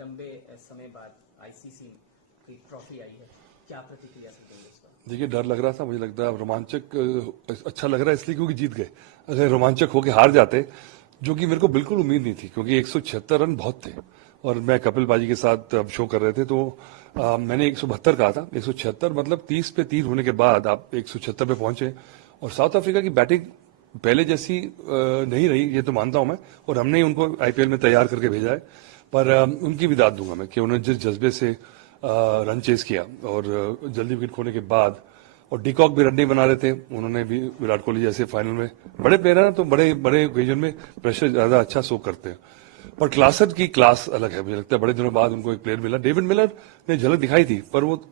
लंबे समय बाद आईसीसी की ट्रॉफी आई है, क्या प्रतिक्रिया से देंगे इस पर? देखिए, डर लग रहा था, मुझे लगता है रोमांचक अच्छा लग रहा है इसलिए क्योंकि जीत गए। अगर रोमांचक होकर हार जाते, जो कि मेरे को बिल्कुल उम्मीद नहीं थी, क्योंकि 176 रन बहुत थे और मैं कपिल बाजी के साथ अब शो कर रहे थे, तो मैंने 172 कहा था। 176 मतलब 30 पे 3 होने के बाद आप 176 पे पहुंचे। और साउथ अफ्रीका की बैटिंग पहले जैसी नहीं रही, ये तो मानता हूं मैं, और हमने ही उनको आईपीएल में तैयार करके भेजा है। पर उनकी भी दाद दूंगा मैं कि उन्होंने जिस जज्बे से रन चेस किया और जल्दी विकेट खोने के बाद, और डिकॉक भी रन नहीं बना रहे थे, उन्होंने भी विराट कोहली जैसे फाइनल में बड़े प्लेयर है ना, तो बड़े बड़े ओकेजन में प्रेशर ज्यादा अच्छा शो करते हैं। पर क्लासन की क्लास अलग है, मुझे लगता है बड़े दिनों बाद उनको एक प्लेयर मिला। डेविड मिलर ने झलक दिखाई थी, पर वो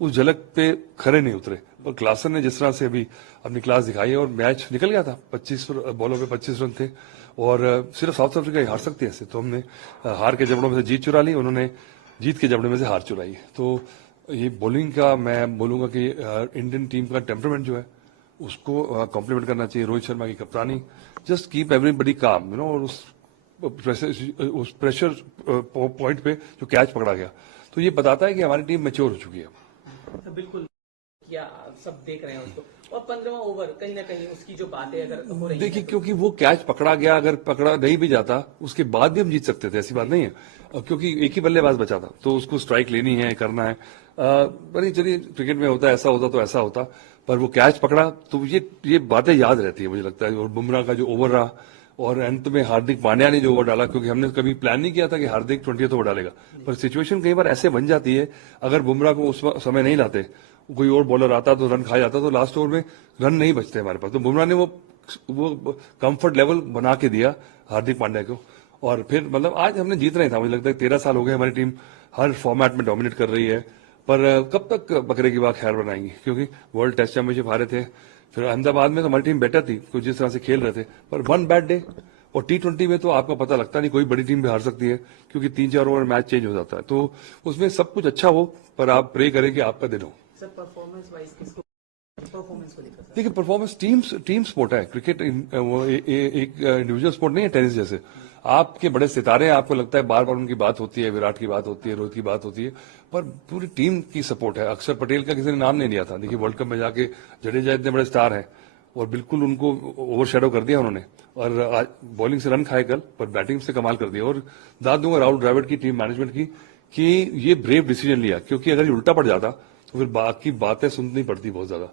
उस झलक पे खरे नहीं उतरे। पर क्लासन ने जिस तरह से अभी अपनी क्लास दिखाई है, और मैच निकल गया था, 25 बॉलों पे 25 रन थे, और सिर्फ साउथ अफ्रीका ही हार सकती है ऐसे। तो हमने हार के जबड़ों में से जीत चुरा ली, उन्होंने जीत के जबड़े में से हार चुराई। तो ये बॉलिंग का मैं बोलूंगा कि इंडियन टीम का टेम्परामेंट जो है उसको कॉम्प्लीमेंट करना चाहिए। रोहित शर्मा की कप्तानी, जस्ट कीप एवरीबडी काम, यू नो, और उस प्रेशर पॉइंट पे जो कैच पकड़ा गया, तो ये बताता है कि हमारी टीम मैच्योर हो चुकी है। तो बिल्कुल, क्या सब देख रहे हैं उसको, और 15वां ओवर कहीं ना कहीं उसकी जो बातें अगर हो रही देखिए, क्योंकि वो कैच पकड़ा गया, अगर पकड़ा नहीं भी जाता उसके बाद भी हम जीत सकते थे, ऐसी बात नहीं है, क्योंकि एक ही बल्लेबाज बचा था, तो उसको स्ट्राइक लेनी है, करना है। पर चलिए, क्रिकेट में होता है, ऐसा होता तो ऐसा होता, पर वो कैच पकड़ा, तो ये बातें याद रहती है मुझे लगता है। और बुमराह का जो ओवर रहा, और अंत में हार्दिक पांड्या ने जो ओवर डाला, क्योंकि हमने कभी प्लान नहीं किया था कि हार्दिक 20th ओवर डालेगा, पर सिचुएशन कई बार ऐसे बन जाती है, अगर बुमराह को उस समय नहीं लाते, कोई और बॉलर आता तो रन खा जाता, तो लास्ट ओवर में रन नहीं बचते हमारे पास। तो बुमराह ने वो कंफर्ट लेवल बना के दिया हार्दिक पांड्या को, और फिर मतलब आज हमने जीत रहे था। मुझे लगता है 13 साल हो गए हमारी टीम हर फॉर्मेट में डोमिनेट कर रही है, पर कब तक बकरे की बात खैर बनाएंगी, क्योंकि वर्ल्ड टेस्ट चैंपियनशिप हारे थे, फिर अहमदाबाद में तो हमारी टीम बेटर थी, कुछ जिस तरह से खेल रहे थे, पर वन बैड डे। और T20 में तो आपका पता लगता नहीं, कोई बड़ी टीम भी हार सकती है, क्योंकि 3-4 ओवर मैच चेंज हो जाता है। तो उसमें सब कुछ अच्छा हो, पर आप प्रे करें कि आपका दिन हो। सर, परफॉर्मेंस वाइज किसको, परफॉर्मेंस को लेकर? देखिए, परफॉर्मेंस टीम स्पोर्ट है क्रिकेट, वो एक इंडिविजुअल स्पोर्ट नहीं है टेनिस जैसे। आपके बड़े सितारे हैं, आपको लगता है बार बार उनकी बात होती है, विराट की बात होती है, रोहित की बात होती है, पर पूरी टीम की सपोर्ट है। अक्षर पटेल का किसी ने नाम नहीं लिया था, देखिए वर्ल्ड कप में जाके जडेजा इतने बड़े स्टार हैं, और बिल्कुल उनको ओवरशैडो कर दिया उन्होंने, और आज बॉलिंग से रन खाए कल, पर बैटिंग से कमाल कर दिया। और दाद दूंगा राहुल द्रविड़ की टीम मैनेजमेंट की कि ये ब्रेव डिसीजन लिया, क्योंकि अगर ये उल्टा पड़ जाता तो फिर बाकी बातें सुननी पड़ती बहुत ज्यादा।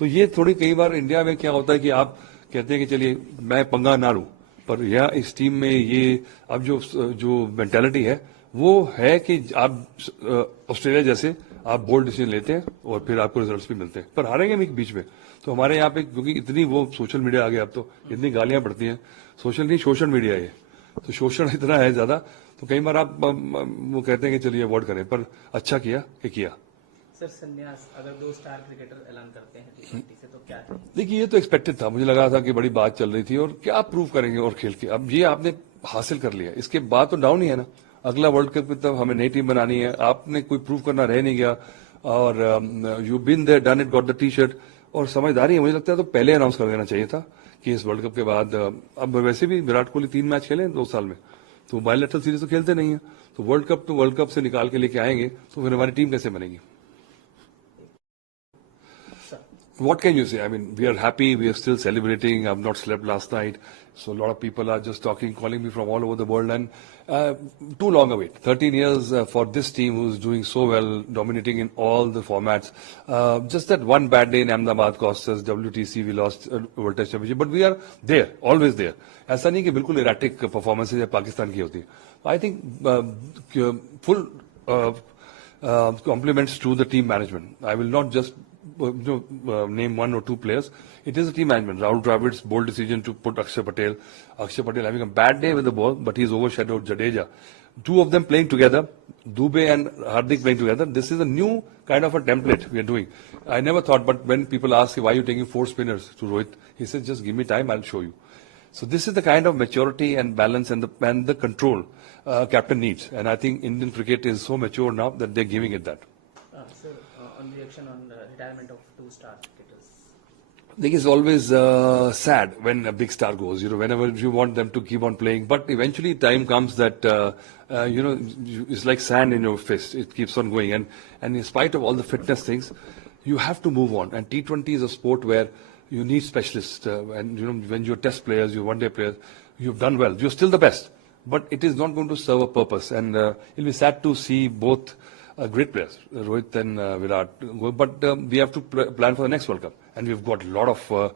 तो ये थोड़ी, कई बार इंडिया में क्या होता है कि आप कहते हैं कि चलिए मैं पंगा ना लूं, पर यह इस टीम में ये अब जो मेंटालिटी है वो है कि आप ऑस्ट्रेलिया जैसे आप बोल्ड डिसीजन लेते हैं और फिर आपको रिजल्ट्स भी मिलते हैं, पर हारेंगे नहीं बीच में। तो हमारे यहाँ पे क्योंकि इतनी वो सोशल मीडिया आ गया, अब तो इतनी गालियां पड़ती हैं, सोशल नहीं सोशल मीडिया है, तो शोषण इतना है ज्यादा, तो कई बार आप वो कहते हैं कि चलिए अवॉइड करें, पर अच्छा किया कि किया। सर, संन्यास अगर 2 स्टार क्रिकेटर ऐलान करते हैं T20 से, तो क्या है? देखिए, ये तो एक्सपेक्टेड था, मुझे लगा था कि बड़ी बात चल रही थी, और क्या आप प्रूव करेंगे और खेल के, अब ये आपने हासिल कर लिया, इसके बाद तो डाउन ही है ना। अगला वर्ल्ड कप में तब हमें नई टीम बनानी है, आपने कोई प्रूव करना रह नहीं गया, और you been there done it, got the T-shirt, और समझदारी है, मुझे लगता है तो पहले अनाउंस कर देना चाहिए था कि इस वर्ल्ड कप के बाद, अब वैसे भी विराट कोहली 3 मैच खेले 2 साल में, तो बायलैटरल सीरीज तो खेलते नहीं है, तो वर्ल्ड कप से निकाल के लेके आएंगे, तो फिर हमारी टीम कैसे बनेगी? What can you say? I mean, we are happy. We are still celebrating. I've not slept last night. So a lot of people are just calling me from all over the world, and too long a wait. 13 years for this team who's doing so well, dominating in all the formats. Just that one bad day in Ahmedabad cost us WTC. We lost World Test Championship, but we are there, always there. ऐसा नहीं कि बिल्कुल erratic performances या पाकिस्तान की होती है. I think full compliments to the team management. I will not just name 1 or 2 players. It is a team management. Rahul Dravid's bold decision to put Akshar Patel. Akshar Patel having a bad day with the ball, but he's overshadowed Jadeja. 2 of them playing together, Dubey and Hardik playing together. This is a new kind of a template we are doing. I never thought, but when people ask why are you taking 4 spinners to Rohit, he says just give me time, I'll show you. So this is the kind of maturity and balance and the control captain needs. And I think Indian cricket is so mature now that they're giving it that. Sir, on reaction on retirement of 2 star cricketers. I think it's always sad when a big star goes. Whenever you want them to keep on playing, but eventually time comes that it's like sand in your fist. It keeps on going, and in spite of all the fitness things, you have to move on. And T20 is a sport where you need specialists, and when you're test players, you're one-day players, you've done well. You're still the best, but it is not going to serve a purpose. And it'll be sad to see both great players, Rohit and Virat. But we have to plan for the next World Cup, and we've got a lot of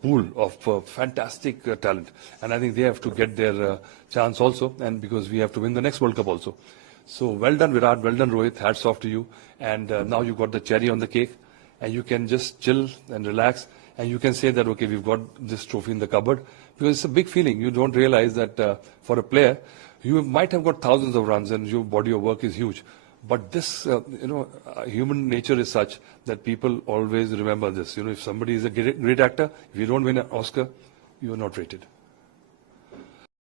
pool of fantastic talent, and I think they have to get their chance also, and because we have to win the next World Cup also. So well done, Virat. Well done, Rohit. Hats off to you. And now you've got the cherry on the cake, and you can just chill and relax, and you can say that, okay, we've got this trophy in the cupboard, because it's a big feeling. You don't realize that for a player, you might have got thousands of runs, and your body of work is huge. But this, human nature is such that people always remember this. If somebody is a great actor, if you don't win an Oscar, you are not rated.